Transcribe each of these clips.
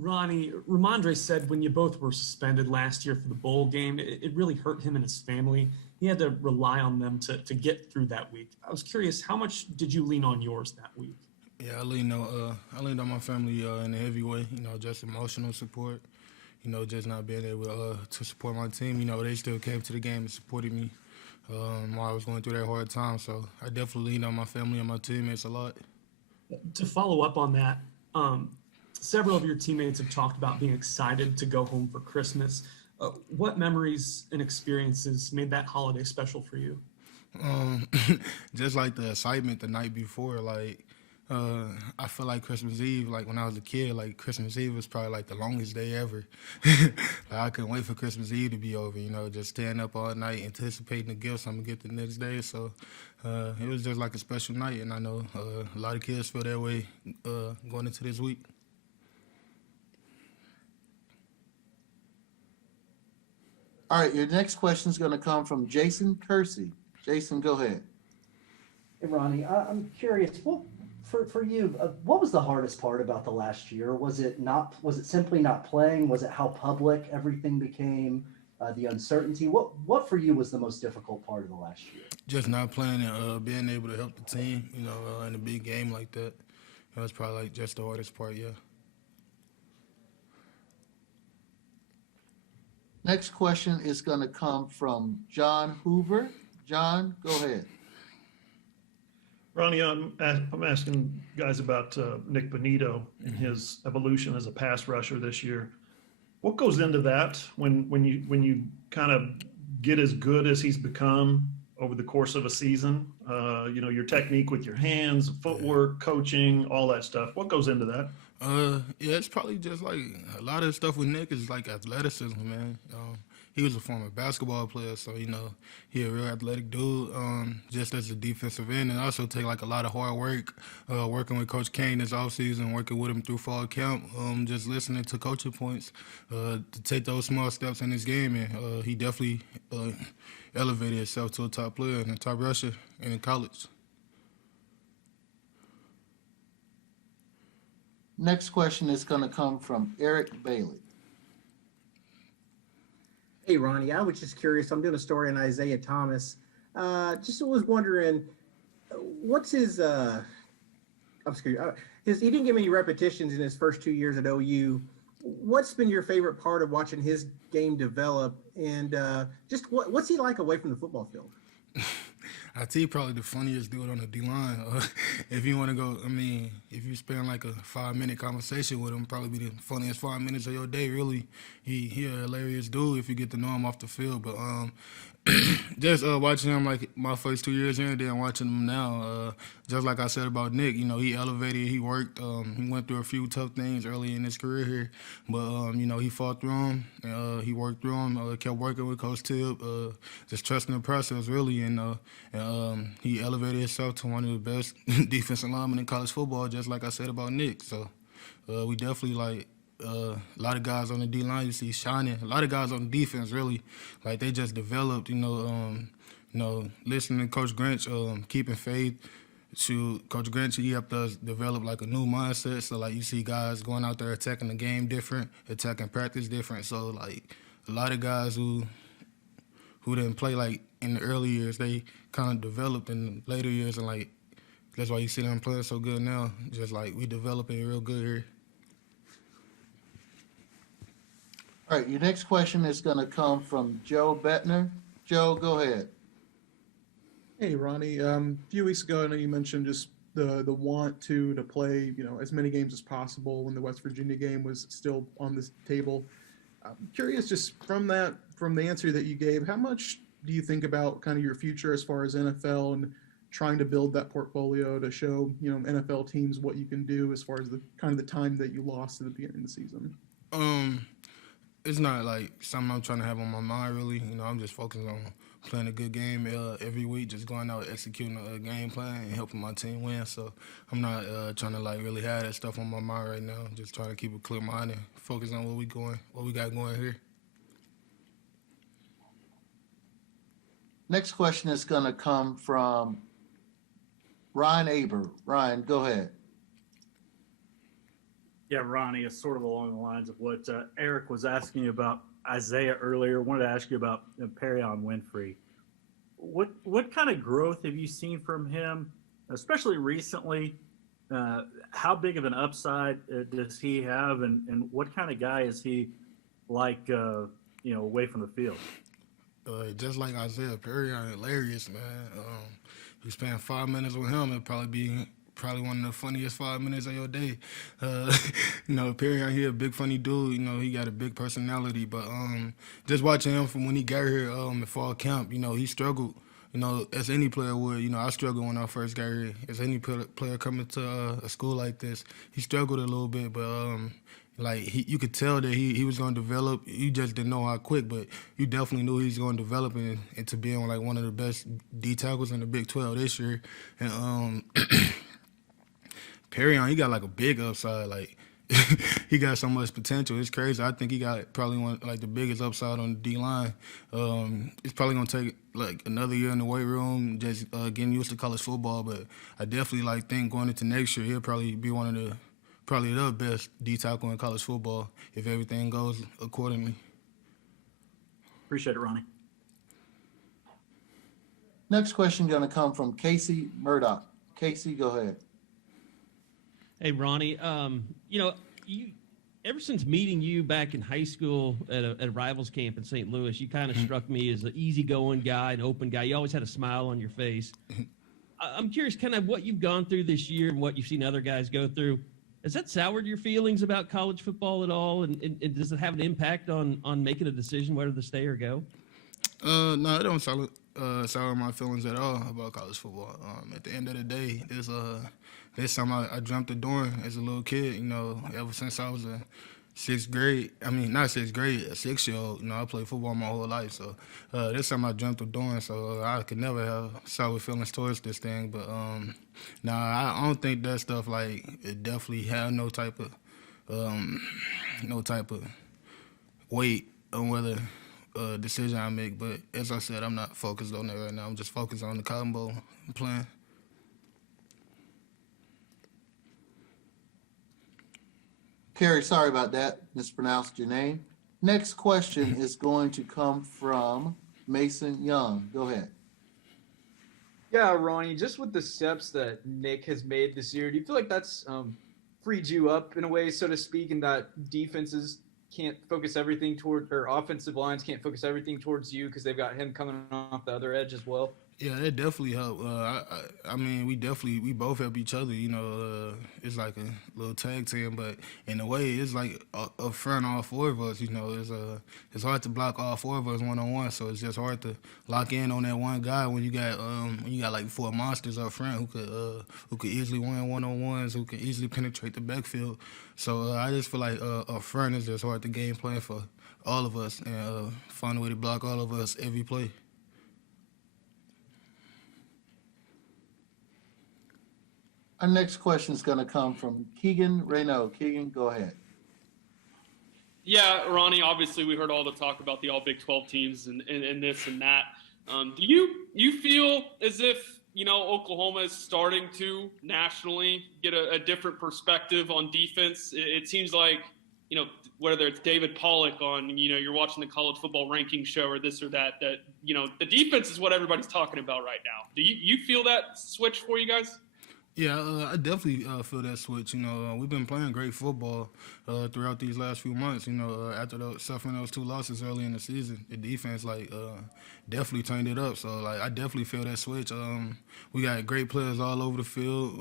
Ronnie, Ramondre said when you both were suspended last year for the bowl game, it really hurt him and his family. He had to rely on them to get through that week. I was curious, how much did you lean on yours that week? Yeah, I leaned on my family in a heavy way. You know, just emotional support. You know, just not being able to support my team. You know, they still came to the game and supported me while I was going through that hard time. So I definitely leaned on my family and my teammates a lot. To follow up on that, several of your teammates have talked about being excited to go home for Christmas. What memories and experiences made that holiday special for you? Um, just like the excitement the night before, like uh, I feel like Christmas Eve, like when I was a kid, like Christmas Eve was probably like the longest day ever. Like I couldn't wait for Christmas Eve to be over. You know, just staying up all night, anticipating the gifts I'm gonna get the next day. So it was just like a special night, and I know a lot of kids feel that way going into this week. All right, your next question is going to come from Jason Kersey. Jason, go ahead. Hey, Ronnie, I'm curious. For you? What was the hardest part about the last year? Was it not? Was it simply not playing? Was it how public everything became? The uncertainty. What for you was the most difficult part of the last year? Just not playing and being able to help the team, you know, in a big game like that. That was probably like just the hardest part, yeah. Next question is going to come from John Hoover. John, go ahead. Ronnie, I'm asking guys about Nick Bonito and his evolution as a pass rusher this year. What goes into that when you kind of get as good as he's become over the course of a season? Your technique with your hands, footwork, coaching, all that stuff. What goes into that? Yeah, it's probably just like a lot of stuff with Nick is like athleticism, man. He was a former basketball player, so you know he a real athletic dude. Just as a defensive end, and also take like a lot of hard work, working with Coach Kane this offseason, working with him through fall camp, just listening to coaching points to take those small steps in his game, and he definitely elevated himself to a top player and a top rusher in college. Next question is going to come from Eric Bailey. Hey, Ronnie, I was just curious. I'm doing a story on Isaiah Thomas. Just was wondering, what's his, I'm scared, he didn't get many repetitions in his first 2 years at OU. What's been your favorite part of watching his game develop? And just what's he like away from the football field? IT probably the funniest dude on the D line. If you want to go, I mean, if you spend like a 5 minute conversation with him, probably be the funniest 5 minutes of your day. Really, he a hilarious dude if you get to know him off the field. But just watching him like my first 2 years here and then watching him now, just like I said about Nick, you know, he elevated, he worked, he went through a few tough things early in his career here, but you know, he fought through them, he worked through them, kept working with Coach Tip, just trusting the process really, and he elevated himself to one of the best defensive linemen in college football, just like I said about Nick. So we definitely like. A lot of guys on the D line you see shining. A lot of guys on the defense really, like they just developed. Listening to Coach Grinch, keeping faith. Coach Grinch, he helped us develop like a new mindset. So like you see guys going out there attacking the game different, attacking practice different. So like a lot of guys who didn't play like in the early years, they kind of developed in the later years, and like that's why you see them playing so good now. Just like we developing real good here. All right, your next question is going to come from Joe Bettner. Joe, go ahead. Hey, Ronnie. A few weeks ago, I know you mentioned just the want to play, as many games as possible when the West Virginia game was still on this table. I'm curious, just from the answer that you gave, how much do you think about kind of your future as far as NFL and trying to build that portfolio to show, NFL teams what you can do as far as the kind of the time that you lost at the beginning of the season? It's not like something I'm trying to have on my mind really. You know, I'm just focused on playing a good game every week, just going out executing a game plan and helping my team win. So I'm not trying to like really have that stuff on my mind right now. I'm just trying to keep a clear mind and focus on what we got going here. Next question is going to come from Ryan Aber. Ryan, go ahead. Yeah, Ronnie, it's sort of along the lines of what Eric was asking you about Isaiah earlier. Wanted to ask you about Perion Winfrey. What kind of growth have you seen from him, especially recently? How big of an upside does he have, and what kind of guy is he like, away from the field? Just like Isaiah Perry, hilarious, man. You spend 5 minutes with him, it'd probably be one of the funniest 5 minutes of your day. Uh, Perry out here, a big funny dude. He got a big personality. But just watching him from when he got here at fall camp, he struggled. As any player would. I struggled when I first got here. As any player coming to a school like this, he struggled a little bit, but you could tell that he was going to develop. You just didn't know how quick, but you definitely knew he was going to develop into being like one of the best D tackles in the Big 12 this year. And Perry, he got like a big upside. Like he got so much potential. It's crazy. I think he got probably one like the biggest upside on the D line. It's probably gonna take like another year in the weight room, just getting used to college football. But I definitely think going into next year, he'll probably be one of the best D tackle in college football if everything goes accordingly. Appreciate it, Ronnie. Next question going to come from Casey Murdoch. Casey, go ahead. Hey, Ronnie. You ever since meeting you back in high school at a rivals camp in St. Louis, you kind of struck me as an easygoing guy, an open guy. You always had a smile on your face. I'm curious, kind of what you've gone through this year and what you've seen other guys go through. Has that soured your feelings about college football at all? And does it have an impact on making a decision whether to stay or go? No, it don't sour my feelings at all about college football. At the end of the day, there's something I dreamt of doing as a little kid. Ever since I was a sixth grade. I mean, not sixth grade, a 6-year-old. I played football my whole life, so that's something I dreamt of doing. So I could never have sour feelings towards this thing. But I don't think that stuff it definitely had no type of weight on whether decision I make. But as I said, I'm not focused on that right now. I'm just focused on the Cotton Bowl playing. Kerry, sorry about that. Mispronounced your name. Next question is going to come from Mason Young. Go ahead. Yeah, Ronnie, just with the steps that Nick has made this year, do you feel like that's freed you up in a way, so to speak, and that defenses can't focus everything or offensive lines can't focus everything towards you because they've got him coming off the other edge as well? Yeah, it definitely helped. I mean, we both help each other. It's like a little tag team, but in a way, it's like a front all four of us. It's hard to block all four of us 1-on-1, so it's just hard to lock in on that one guy when you got like four monsters up front who could easily win 1-on-1s, who can easily penetrate the backfield. So I just feel like a front is just hard to game plan for all of us and find a way to block all of us every play. Our next question is going to come from Keegan Raynaud. Keegan, go ahead. Yeah, Ronnie, obviously we heard all the talk about the all Big 12 teams and this and that. Do you feel as if, Oklahoma is starting to nationally get a different perspective on defense? It seems like, whether it's David Pollock on, you're watching the college football ranking show or this or that, the defense is what everybody's talking about right now. Do you feel that switch for you guys? Yeah, I definitely feel that switch. We've been playing great football throughout these last few months. After suffering those 2 losses early in the season, the defense definitely turned it up. So I definitely feel that switch. We got great players all over the field.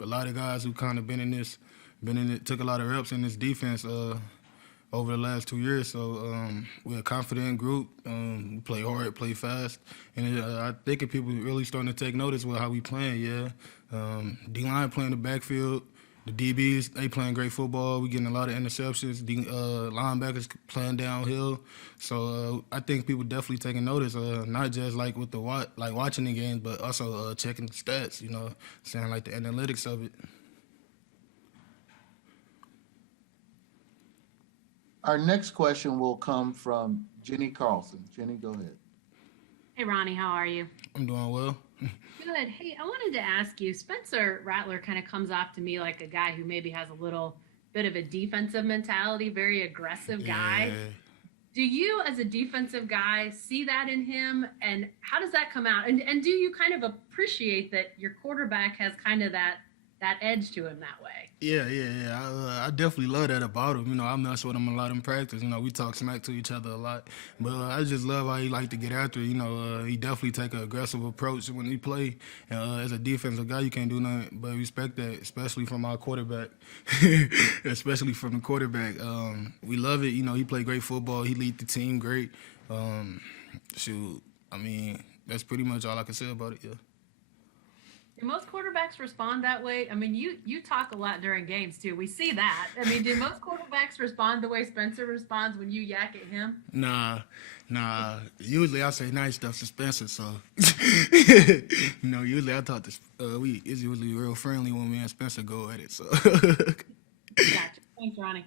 A lot of guys who kind of been in it, took a lot of reps in this defense over the last 2 years. So we're a confident group. We play hard, play fast, and I think if people really starting to take notice with how we playing, yeah. D-line playing the backfield. The DBs, they playing great football. We getting a lot of interceptions. Linebackers playing downhill. So I think people definitely taking notice, not just with the watching the games, but also checking the stats, saying the analytics of it. Our next question will come from Jenny Carlson. Jenny, go ahead. Hey, Ronnie, how are you? I'm doing well. Good. Hey, I wanted to ask you, Spencer Rattler kind of comes off to me like a guy who maybe has a little bit of a defensive mentality, very aggressive guy. Yeah. Do you, as a defensive guy, see that in him? And how does that come out? And do you kind of appreciate that your quarterback has kind of that edge to him that way? Yeah. I definitely love that about him. You know, I mess with him a lot in practice. You know, we talk smack to each other a lot. But I just love how he like to get after it. You know, he definitely take an aggressive approach when he play. As a defensive guy, you can't do nothing but respect that, especially from our quarterback. Especially from the quarterback. We love it. You know, he played great football. He lead the team great. Shoot, I mean, that's pretty much all I can say about it, yeah. Do most quarterbacks respond that way? I mean, you talk a lot during games too. We see that. I mean, do most quarterbacks respond the way Spencer responds when you yak at him? Nah. Usually I say nice stuff to Spencer, so you know. Usually I talk to it's usually real friendly when me and Spencer go at it. So. Gotcha. Thanks, Ronnie.